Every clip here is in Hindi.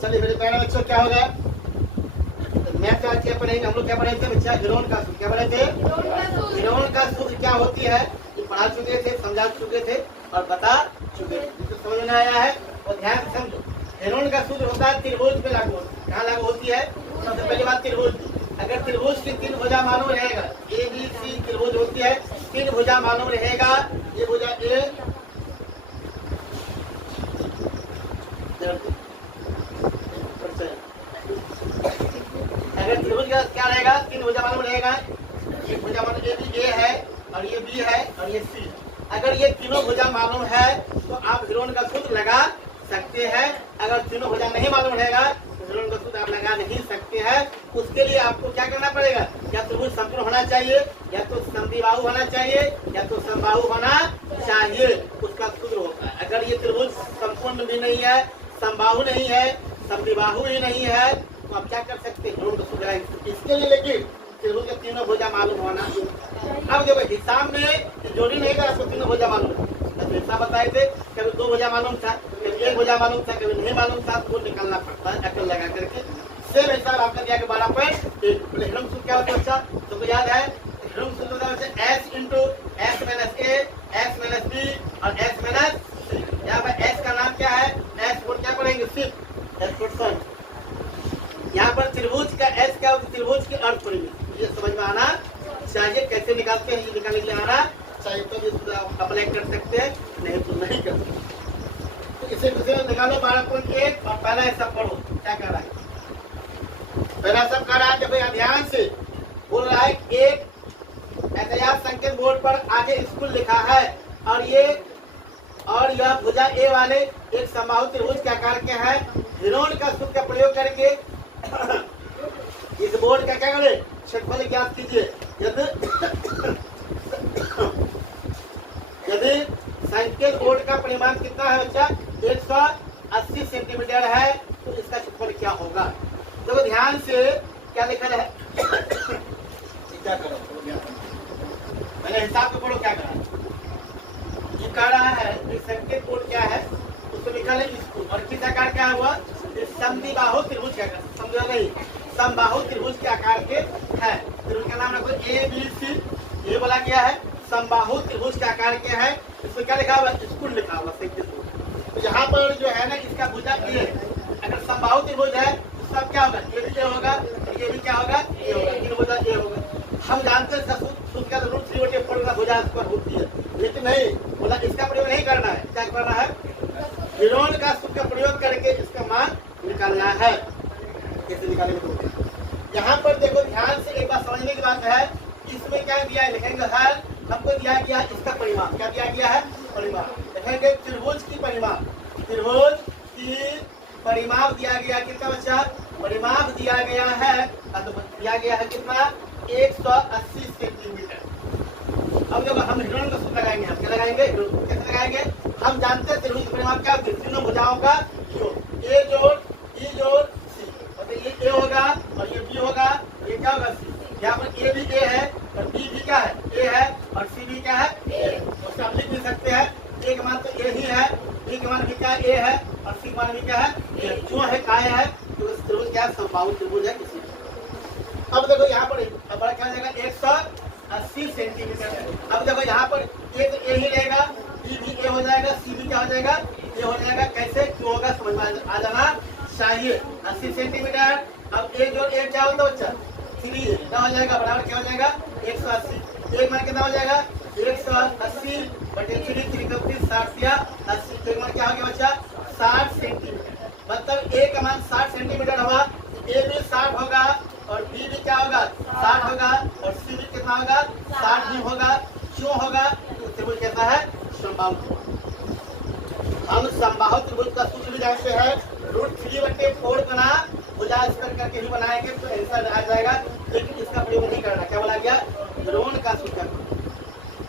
चलिए मेरे प्यारे बच्चों क्या होगा, मैथ का क्या पढ़ेंगे हम लोग, क्या पढ़े थे बच्चा, गिरोन का सूत्र क्या पढ़े थे, गिरोन का सूत्र क्या होती है ये पढ़ा चुके थे, समझा चुके थे और बता चुके थे, तो समझ में आया है और ध्यान से समझो। गिरोन का सूत्र होता है त्रिभुज पे लागू होता है, कहाँ लागू होती है, सबसे पहली बात त्रिभुज, अगर त्रिभुज की तीन भुजा मालूम रहेगा, ए बी सी त्रिभुज होती है, तीन भुजा मालूम रहेगा, ये भुजा ए, अगर त्रिभुज का क्या रहेगा, तीन भुजा मालूम रहेगा, एक भुजा मालूम ए भी ए है और ये बी है और ये सी, अगर ये तीनों भुजा मालूम है तो आप गिरोन का सूत्र लगा सकते हैं, अगर तीनों भुजा नहीं मालूम रहेगा तो गिरोन का सूत्र आप लगा नहीं सकते हैं। उसके लिए आपको क्या करना पड़ेगा, या त्रिभुज संपूर्ण होना चाहिए, या तो समद्विबाहु होना चाहिए, या तो समबाहु होना चाहिए, उसका सूत्र होता है। अगर ये त्रिभुज संपूर्ण भी नहीं है, समबाहु नहीं है, समद्विबाहु ही नहीं है, तो आप क्या कर सकते हैं, गिरोन का सूत्र लगाएंगे। इसके लिए लेकिन त्रिभुज के तीनों भुजा मालूम होना। अब देखो हिसाब में जोड़ी नहीं कर, आपको तीनों भुजा मालूम है, तो हिसाब बताए थे, कभी दो भुजा मालूम था, कभी एक भुजा मालूम था, कभी नहीं मालूम था, तो वो निकालना पड़ता है अकल लगा करके। सेम हिसाब आपका दिया कि 12.1 हिरम सूत्र क्या होता है बच्चा, तुमको याद है, हिरम सूत्र होता है एस इंटू एस माइनस ए, एस माइनस बी और एस माइनस सी। यहाँ पर एस का नाम क्या है, एस को क्या पढ़ेंगे सिर्फ एस परसेंट, यहाँ पर त्रिभुज का एस क्या होता है, त्रिभुज की अर्थ पड़ेगी, ये समझ में आना चाहिए, कैसे निकालते हैं ये निकालने के लिए आना चाहिए, तो अप्लाई कर सकते हैं, नहीं तो नहीं कर सकते। तो इसे निकालो 12.1 और पहला हिस्सा पढ़ो क्या कर रहा है, पहला सब कर रहा है कि भैया ध्यान से बोल रहा है, एक एहतियात संकेत बोर्ड पर आगे स्कूल लिखा है और ये और यह भुजा ए वाले एक समबाहु त्रिभुज के आकार के हैं, गिरोन का सूत्र का प्रयोग करके इस बोर्ड का क्या करें, क्षेत्रफल ज्ञात कीजिए। यदि संकेत बोर्ड का परिमाण कितना है बच्चा, 180 सेंटीमीटर है, तो इसका क्षेत्रफल क्या होगा। देखो ध्यान से क्या लिखा है, क्या करो पहले हिसाब को पढ़ो क्या कर रहा है, ये कह रहा है कि संकेत बोर्ड क्या है, उसको लिखा है स्कूल, और किस आकार क्या हुआ, समद्विबाहु त्रिभुज क्या कर, समझो नहीं, समबाहु त्रिभुज के आकार के है, त्रिभुज का नाम रखो ए बी सी, ये बोला गया है समबाहु त्रिभुज के आकार के है, इसमें क्या लिखा हुआ, स्कूल लिखा हुआ संकेत बोर्ड। तो यहाँ पर जो है ना इसका भुजा ए, अगर समबाहु त्रिभुज है तो सब क्या होगा, ये भी ए होगा, ये भी क्या होगा, ए होगा, तीन भुजा ए होगा। हम जानते हैं सूत्र का रूट 3/4 का भुजा इस पर होती है, लेकिन नहीं बोला इसका प्रयोग नहीं करना है, क्या करना है, गिरोन का सूत्र का प्रयोग करके इसका मान निकालना है। कैसे निकालेंगे, यहाँ पर देखो ध्यान से एक बात समझने की बात है, इसमें क्या दिया है लिखेंगे, हर हमको दिया गया इसका परिमाण, क्या दिया गया है, परिमाण लिखेंगे, त्रिभुज की परिमाण, त्रिभुज की परिमाप दिया गया कितना बच्चा, परिमाप दिया गया है, तो दिया गया है कितना, 180 सेंटीमीटर। अब देखो हम गिरोन का सूत्र लगाएंगे, हम क्या लगाएंगे, कैसे लगाएंगे, हम जानते हैं त्रिभुज परिमाप क्या होती है, तीनों भुजाओं का योग, ए जोड़ ई जोड़ सी, और ये ए होगा और ये बी होगा, ये क्या होगा सी, यहाँ पर ए भी ए है और बी भी क्या है, ए है और सी भी क्या है, ए, उससे आप लिख भी सकते हैं, ए का मान तो ए ही है, बी का मान भी क्या ए है और सी का मान भी क्या है, ए, जो है काय है, तो इस त्रिभुज क्या समबाहु त्रिभुज है किसी। अब देखो यहाँ पर बड़ा क्या हो जाएगा, 180 सेंटीमीटर है। अब देखो यहाँ पर ए तो ए ही रहेगा, बी भी ए हो जाएगा, सी भी क्या हो जाएगा, ए हो जाएगा, कैसे क्यों होगा समझ में आ जाना चाहिए, 80 सेंटीमीटर। अब ए जो ए क्या होता है बच्चा, 3 कितना हो जाएगा, बराबर क्या हो जाएगा, 180, एक मान कितना हो जाएगा, 180 बटे 3, 3 60 या 80, तो एक मान क्या हो गया बच्चा, 60 सेंटीमीटर, मतलब ए का मान 60 सेंटीमीटर होगा, ए भी 60 होगा और बी भी क्या होगा, 60 होगा और सी भी कितना होगा, 60 ही होगा, क्यों होगा, तो त्रिभुज कैसा है, समबाहु। हम समबाहु त्रिभुज का सूत्र भी जानते हैं, √3/4 बना भुजा इस पर करके ही बनाएंगे तो आंसर आ जाएगा, लेकिन इसका प्रयोग नहीं करना, क्या बोला गया, गिरोन का सूत्र।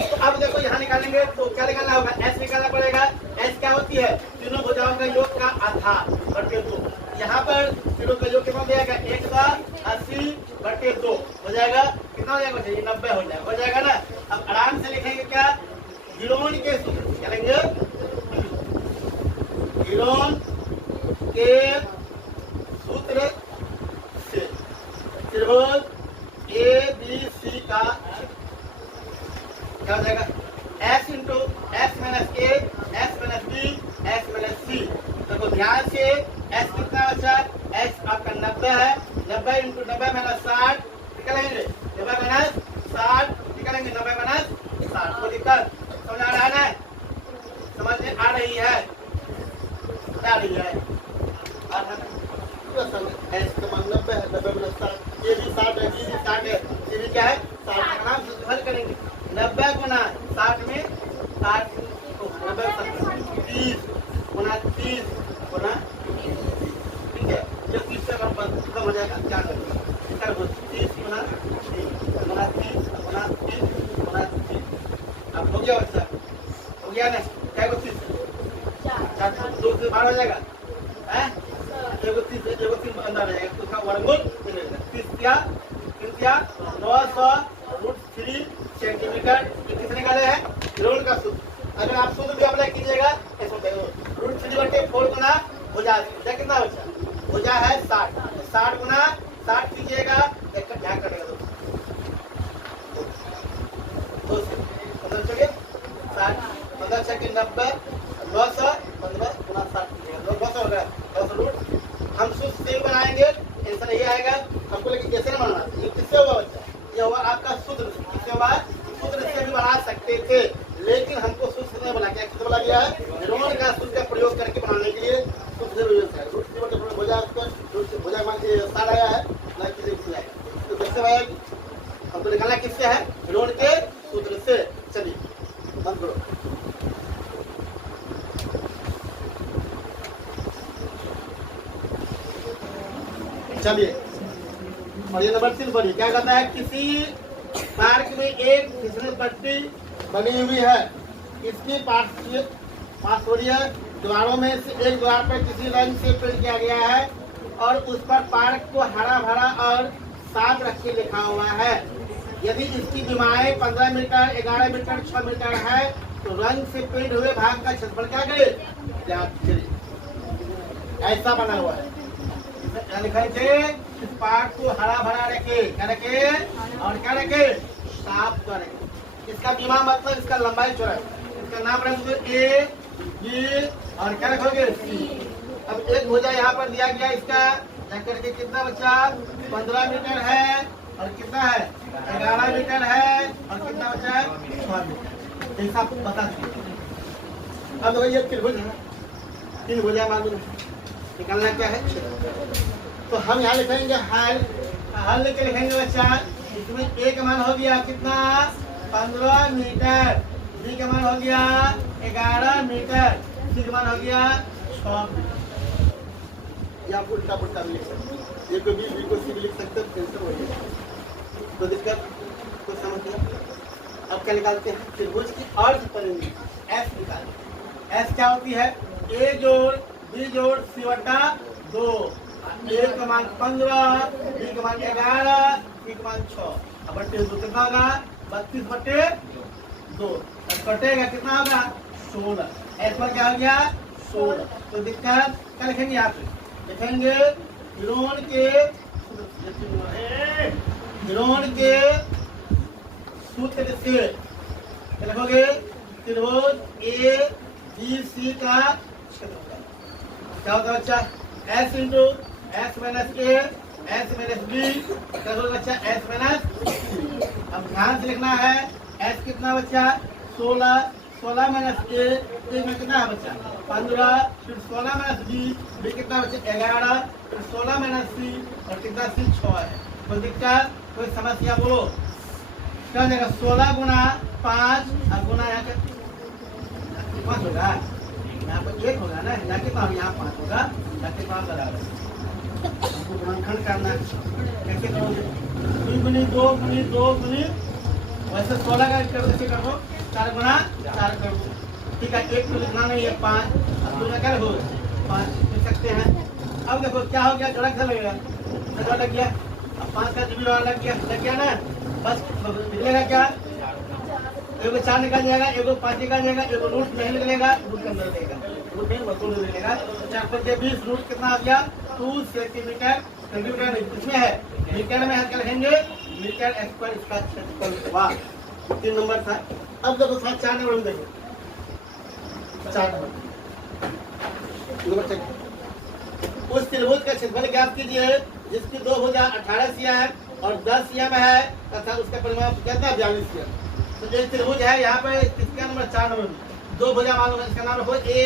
तो अब देखो यहाँ निकालेंगे तो क्या निकालना होगा, एस निकालना पड़ेगा, एस क्या होती है, तीनों भुजाओं का योग का आधार बटे 2, यहाँ पर तीनों का योग कितना हो जाएगा, 180/2 हो जाएगा, कितना हो जाएगा, ये 90 हो जाएगा ना। अब आराम से लिखेंगे क्या, गिरोन के सूत्र क्या लेंगे, गिरोन के त्रिभुज ए बी सी का क्या हो जाएगा S into X minus A X minus B X minus C. देखो ध्यान से S कितना बचा, x आपका 90 है, 90 इंटू 90 माइनस 60 निकालेंगे, 90 माइनस 60 निकालेंगे, 90 माइनस 60। कोई दिक्कत समझ आ रहा है ना, समझ में आ रही है, आ रही है। S का मान 90 है, 90 माइनस 60, ये भी 60 है, ये भी 60 है, ये भी क्या है 60 का नाम से हल करेंगे। 90 गुना 60 में 60 90 30 गुना 30 गुना, ठीक है, जब 30 से खत्म हो जाएगा क्या करेंगे, 30 गुना 30 गुना 30 गुना 30 गुना 30। अब हो गया बच्चा, हो गया ना, क्या को 30 2 से 12 हो जाएगा, है एगो 30 अंदर रहेगा, तो उसका वर्गमूल मिलेगा। 30 क्या 900√3 सेंटीमीटर। किसने निकाले हैं, रोल का सूत्र। अगर आप सूत्र भी अप्लाई कीजिएगा √3/4 गुना भुजा कितना बचा, भुजा है 60, 60 गुना 60 कीजिएगा, क्या करेगा 2 से 15 चलिए 60 15 से 90 900 15 गुना 60 कीजिएगा, 900 हो गया 900 हम सूत्र से बनाएंगे, आंसर यही आएगा। हमको लेकिन कैसे नहीं बनाना, ये किससे हुआ बच्चा, ये हुआ आपका सूत्र, किससे हुआ, सूत्र से भी बना सकते थे, लेकिन हमको सूत्र से बना के किससे बना दिया है, ऋण का सूत्र का प्रयोग करके बनाने के लिए सूत्र से यूज है। रूट से भुजा उसको भुजा मान के 60 आया है ना, किसी से आएगा, तो कैसे आएगा, हमको निकालना किससे है, ऋण के सूत्र से। चलिए बंद करो। चलिए और ये नंबर 3 पढ़िए, क्या कहता है, किसी पार्क में एक फिसलन पट्टी बनी हुई है, इसकी पार्श्वीय द्वारों में से एक द्वार पर किसी रंग से पेंट किया गया है और उस पर पार्क को हरा भरा और साफ रखिए लिखा हुआ है। यदि इसकी विमाएं 15 मीटर 11 मीटर 6 मीटर है तो रंग से पेंट हुए भाग का क्षेत्रफल क्या करे, ऐसा बना हुआ है। लिखा है इस पार्क को हरा भरा रखे, क्या रखे और क्या रखे, साफ करे। इसका विमा मतलब इसका लंबाई चौड़ाई, इसका नाम रखोगे ए बी और क्या रखोगे सी। अब एक भुजा यहाँ पर दिया गया, इसका जाकर के कितना बच्चा 15 मीटर है और कितना है 11 मीटर है और कितना बचा है 6 मीटर, ऐसा बता दीजिए। अब ये त्रिभुज है, 3 भुजा मालूम निकालना क्या है, तो हम यहाँ लिखेंगे हल लेके लिखेंगे बच्चा, इसमें ए का मान हो गया कितना 15 मीटर, बी का मान हो गया 11 मीटर, सी का मान हो गया 6 मीटर। या उल्टा पुल्टा भी लिख सकते हैं, ए को बी को सी भी लिख सकते हैं, कैंसिल हो गया, तो दिक्कत कुछ समझ लिया। अब क्या निकालते हैं, त्रिभुज की अर्ध परिधि एस निकालते। एस क्या होती है, ए जोड़ बी जोड़ सी बटा 2, ए का मान 15, बी का मान 11, सी का मान 6, अब बट्टे 2 कितना होगा 32/2, कटेगा कितना होगा 16, एस पर क्या हो गया 16। तो दिक्कत क्या लिखेंगे, यहाँ पे लिखेंगे ऋण के सूत्र से क्या लिखोगे, त्रिभुज ए बी सी का क्षेत्रफल क्या होता है बच्चा, S into X minus A X minus B, बच्चा एस माइनस सी। अब ध्यान से लिखना है, S कितना बच्चा 16, 16 माइनस ए में कितना है बच्चा 15, फिर 16 माइनस बी कितना बच्चा 11, फिर 16 माइनस सी और कितना सी 6 है। कोई दिक्कत कोई समस्या बोलो, क्या हो जाएगा 16 गुना 5 और गुना यहाँ के 5 होगा, यहाँ पर 1 होगा ना, यहाँ कितना होगा यहाँ 5 होगा, यहाँ कितना बराबर हमको गुणनखंड करना कैसे करोगे, 2 गुनी 2 गुनी 2 गुनी, वैसे 16 का कैसे करो 4 गुना 4 कर दो, ठीक है। 1 तो लिखना नहीं है 5, अब 2 क्या रखोगे 5 लिख सकते हैं। अब देखो क्या हो गया, जोड़ा कैसा लगेगा, जोड़ा लग गया, अब 5 का जीबी लग गया ना, बस निकलेगा क्या, एगो 4 निकल जाएगा, एगो 5 निकल जाएगा, एगो रूट नहीं निकलेगा, रूट के अंदर रहेगा, रूट नहीं निकलेगा, 4 पर 20 रूट कितना आ गया 2 सेंटीमीटर सेंटीमीटर नहीं, इसमें है मीटर में, क्या लिखेंगे मीटर स्क्वायर इसका क्षेत्रफल हुआ। 3 नंबर था। अब देखो 4 नंबर में देखो, 4 नंबर उस त्रिभुज का क्षेत्रफल ज्ञात कीजिए जिसकी 2 भुजा 18 cm और 10 cm है तथा उसका परिमाप कितना 42 cm। तो एक त्रिभुज है यहाँ पे, इसका नंबर 4 नंबर में 2 भुजा मालूम है, इसका नाम रखो A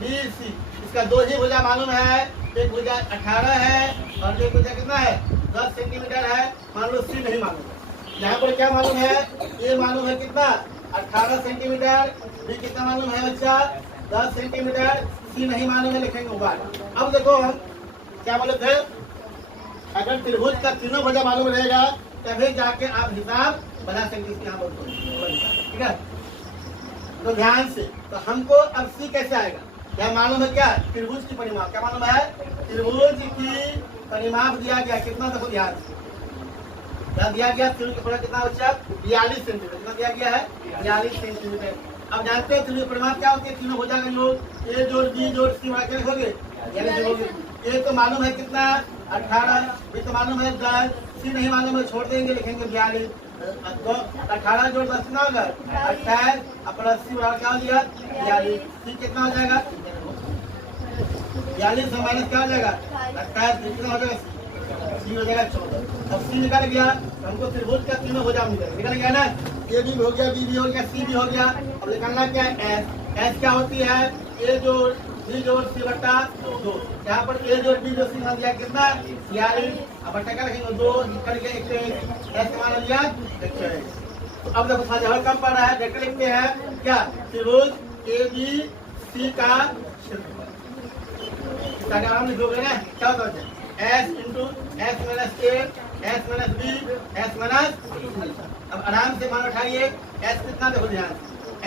B C। इसका 2 ही भुजा मालूम है, एक भुजा 18 है और एक भुजा कितना है 10 सेंटीमीटर है। मान लो C नहीं मालूम है। यहाँ पर क्या मालूम है, A मालूम है कितना 18 सेंटीमीटर, B कितना मालूम है बच्चा 10 सेंटीमीटर, C नहीं मालूम है, लिखेंगे ऊपर। अब देखो हम क्या बोले थे, अगर त्रिभुज का तीनों भुजा मालूम रहेगा तभी जाके आप हिसाब बना सकते हैं। यहाँ पर ठीक है, तो ध्यान से, तो हमको अब C कैसे आएगा, क्या मालूम है, क्या त्रिभुज की परिमाप क्या मालूम है, त्रिभुज की परिमाप दिया गया कितना, देखो ध्यान से क्या दिया गया, त्रिभुज का कितना बच्चा 42 सेंटीमीटर, कितना दिया गया है 42 सेंटीमीटर। अब जानते हैं त्रिभुज परिमाप क्या होती है, तीनों भुजा का योग A जोड़ B जोड़ C बड़ा क्या लिखोगे, A तो मालूम है कितना 18, B तो मालूम है 10, C नहीं मालूम है, छोड़ देंगे, लिखेंगे 42। 18 जोड़ 10 कितना होगा 28, अपना 80 बराबर क्या हो गया 42। C कितना हो जाएगा 42 से माइनस क्या हो जाएगा 28, कितना हो जाएगा C हो जाएगा 14। अब C निकल गया, हमको त्रिभुज का तीनों भुजा निकल गया ना, A भी हो गया, B भी हो गया, C भी हो गया। अब निकालना क्या है S। S क्या होती है A जोड़ B जोड़ C बटा 2। यहाँ पर A जोड़ B जोड़ C मान दिया कितना 42, अब बटा क्या लिखेंगे 2 निकल गया 21, S का मान लिया 21। तो अब देखो साझा कम पड़ रहा है, देखते लिखते हैं क्या त्रिभुज ABC का क्षेत्रफल, आराम लिखोगे ना, क्या होता है S into S minus A S minus B S minus. अब आराम से मान उठाइए, S कितना देखो ध्यान,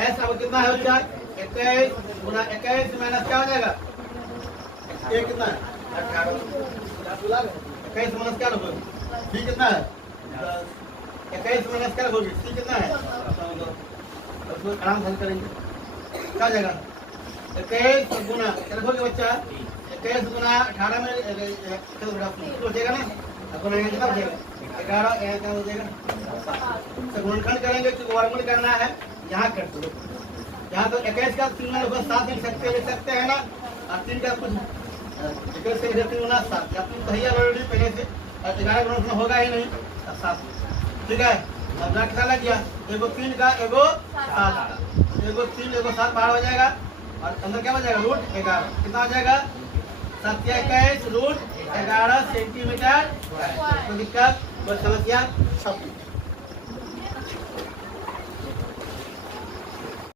S अब कितना है बच्चा 21 गुना 21 माइनस क्या हो जाएगा A कितना है 18, 21 माइनस क्या रखोगे B कितना है 10, 21 माइनस क्या रखोगे C कितना है 14। आराम से करेंगे क्या हो जाएगा 21 गुना क्या रखोगे बच्चा 21 गुना 18 में हो जाएगा ना, आपको नहीं कितना हो जाएगा 11, क्या हो जाएगा गुणनखंड करेंगे क्योंकि वर्गमूल करना है, यहाँ कर दो। यहाँ तो 21 का 3 में 7 लिख सकते हैं ना, और 3 का कुछ 21 से 3 गुना 7 या 3 भैया ऑलरेडी पहले से 11 गुना होगा ही नहीं 7, ठीक है। अब ना कितना लग गया, एगो 3 का एगो 7 का, एगो 3 एगो 7 बाहर हो जाएगा और अंदर क्या हो जाएगा रूट 11, कितना हो जाएगा 7 या 21 रूट 11 सेंटीमीटर। कोई दिक्कत कोई समस्या सब